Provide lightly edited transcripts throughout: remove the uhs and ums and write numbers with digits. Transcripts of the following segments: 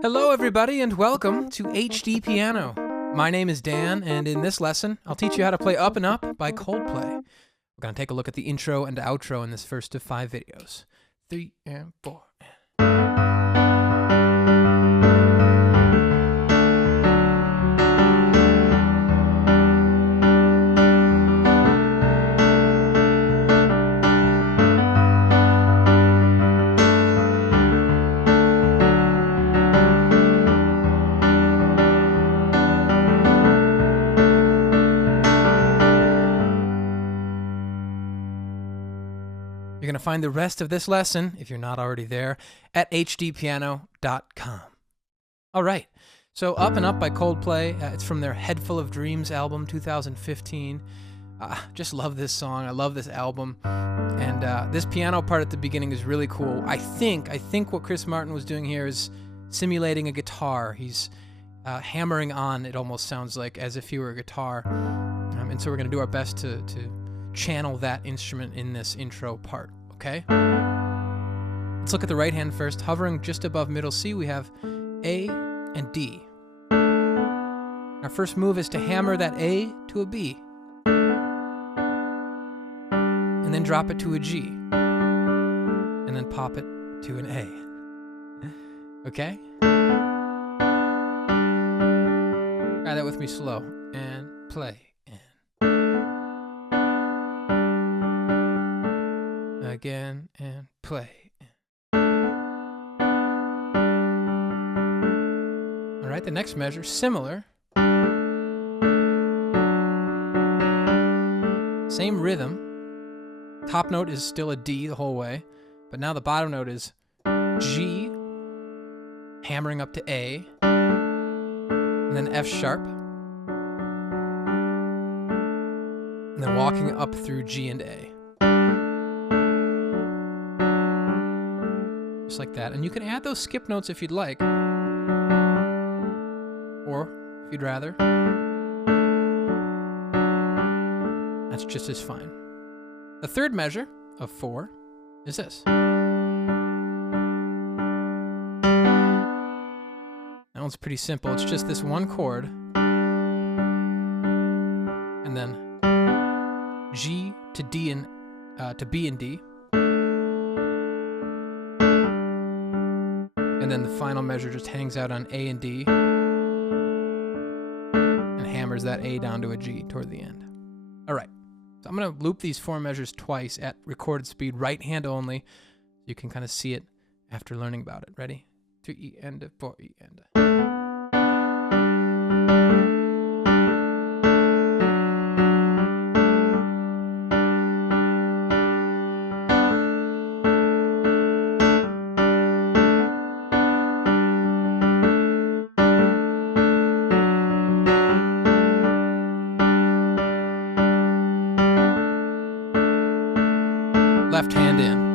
Hello everybody and welcome to HDpiano. My name is Dan, and in this lesson I'll teach you how to play Up and Up by Coldplay. We're going to take a look at the intro and outro in this first of 5 videos. 3 and 4. You're going to find the rest of this lesson, if you're not already there, at HDpiano.com. All right, so Up and Up by Coldplay. It's from their Head Full of Dreams album, 2015. Just love this song. I love this album. And this piano part at the beginning is really cool. I think what Chris Martin was doing here is simulating a guitar. He's hammering on, it almost sounds like, as if he were a guitar. And so we're going to do our best to channel that instrument in this intro part, okay? Let's look at the right hand first. Hovering just above middle C, we have A and D. Our first move is to hammer that A to a B, and then drop it to a G, and then pop it to an A. Okay? Try that with me slow, and play. Again and play. All right, the next measure, similar. Same rhythm. Top note is still a D the whole way, but now the bottom note is G, hammering up to A, and then F sharp, and then walking up through G and A. Just like that. And you can add those skip notes if you'd like, or if you'd rather. That's just as fine. The third measure of 4 is this. That one's pretty simple. It's just this one chord, and then G to D and to B and D. And then the final measure just hangs out on A and D and hammers that A down to a G toward the end. All right, so I'm going to loop these 4 measures twice at recorded speed, right hand only. You can kind of see it after learning about it. Ready? 3 E and 4 E and. Left hand in.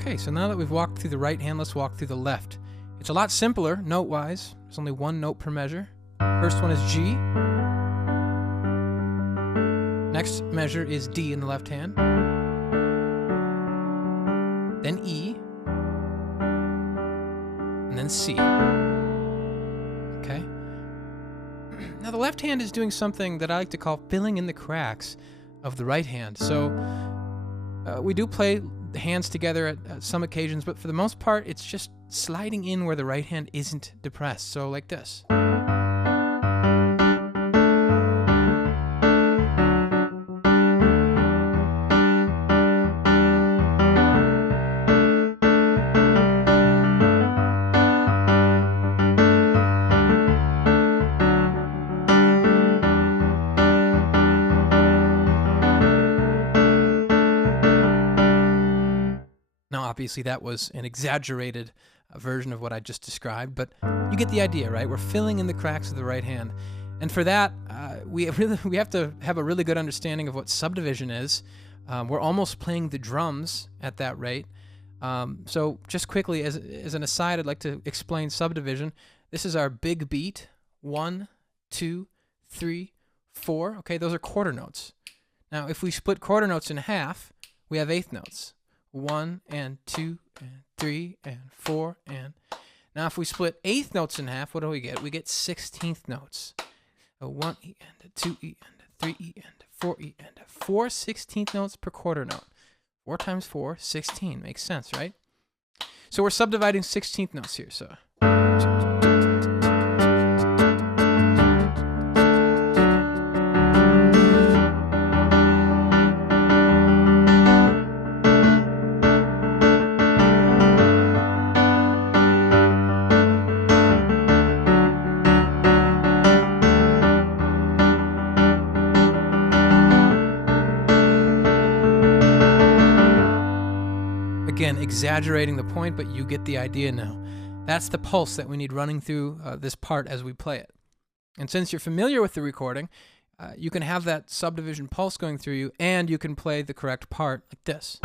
Okay, so now that we've walked through the right hand, let's walk through the left. It's a lot simpler, note-wise. There's only one note per measure. First one is G. Next measure is D in the left hand. Then E. And then C. Okay? Now the left hand is doing something that I like to call filling in the cracks of the right hand. So we do play the hands together at some occasions, but for the most part, it's just sliding in where the right hand isn't depressed. So like this. Now, obviously, that was an exaggerated version of what I just described, but you get the idea, right? We're filling in the cracks of the right hand. And for that, we have to have a really good understanding of what subdivision is. We're almost playing the drums at that rate. So just quickly, as an aside, I'd like to explain subdivision. This is our big beat. 1, 2, 3, 4. Okay, those are quarter notes. Now, if we split quarter notes in half, we have eighth notes. 1 and 2 and 3 and 4 and... Now, if we split eighth notes in half, what do we get? We get 16th notes. A 1 E and a 2 E and a 3 E and a 4 E and a 4 16th notes per quarter note. 4 times 4, 16. Makes sense, right? So we're subdividing 16th notes here. So... Again, exaggerating the point, but you get the idea now. That's the pulse that we need running through this part as we play it. And since you're familiar with the recording, you can have that subdivision pulse going through you, and you can play the correct part like this.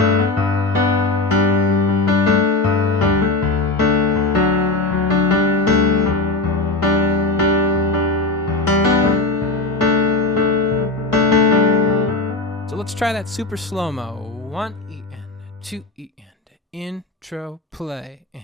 So let's try that super slow-mo. 1 E and 2 E and intro, play, and...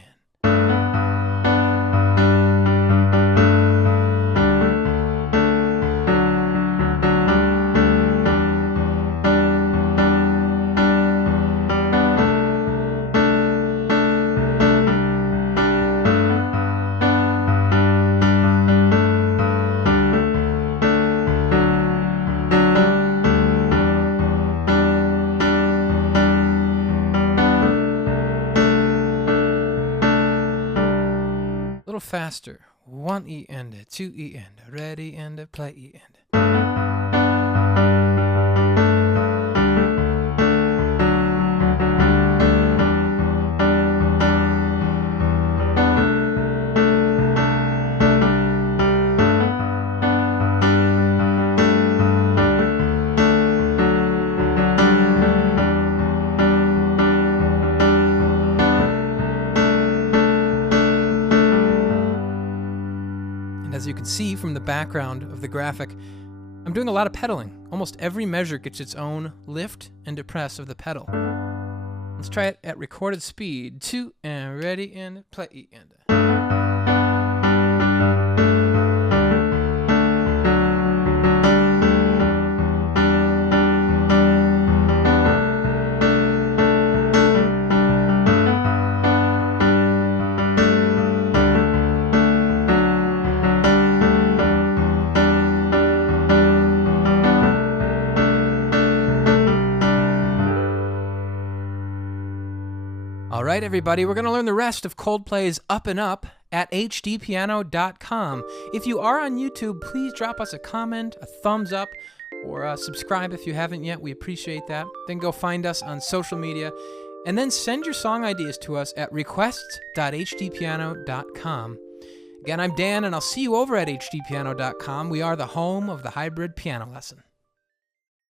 little faster. 1 E and a 2 E and a ready and a play E and a... As you can see from the background of the graphic, I'm doing a lot of pedaling. Almost every measure gets its own lift and depress of the pedal. Let's try it at recorded speed. 2 and ready and play E and a... All right, everybody, we're going to learn the rest of Coldplay's Up and Up at HDpiano.com. If you are on YouTube, please drop us a comment, a thumbs up, or subscribe if you haven't yet. We appreciate that. Then go find us on social media, and then send your song ideas to us at requests.hdpiano.com. Again, I'm Dan, and I'll see you over at hdpiano.com. We are the home of the hybrid piano lesson.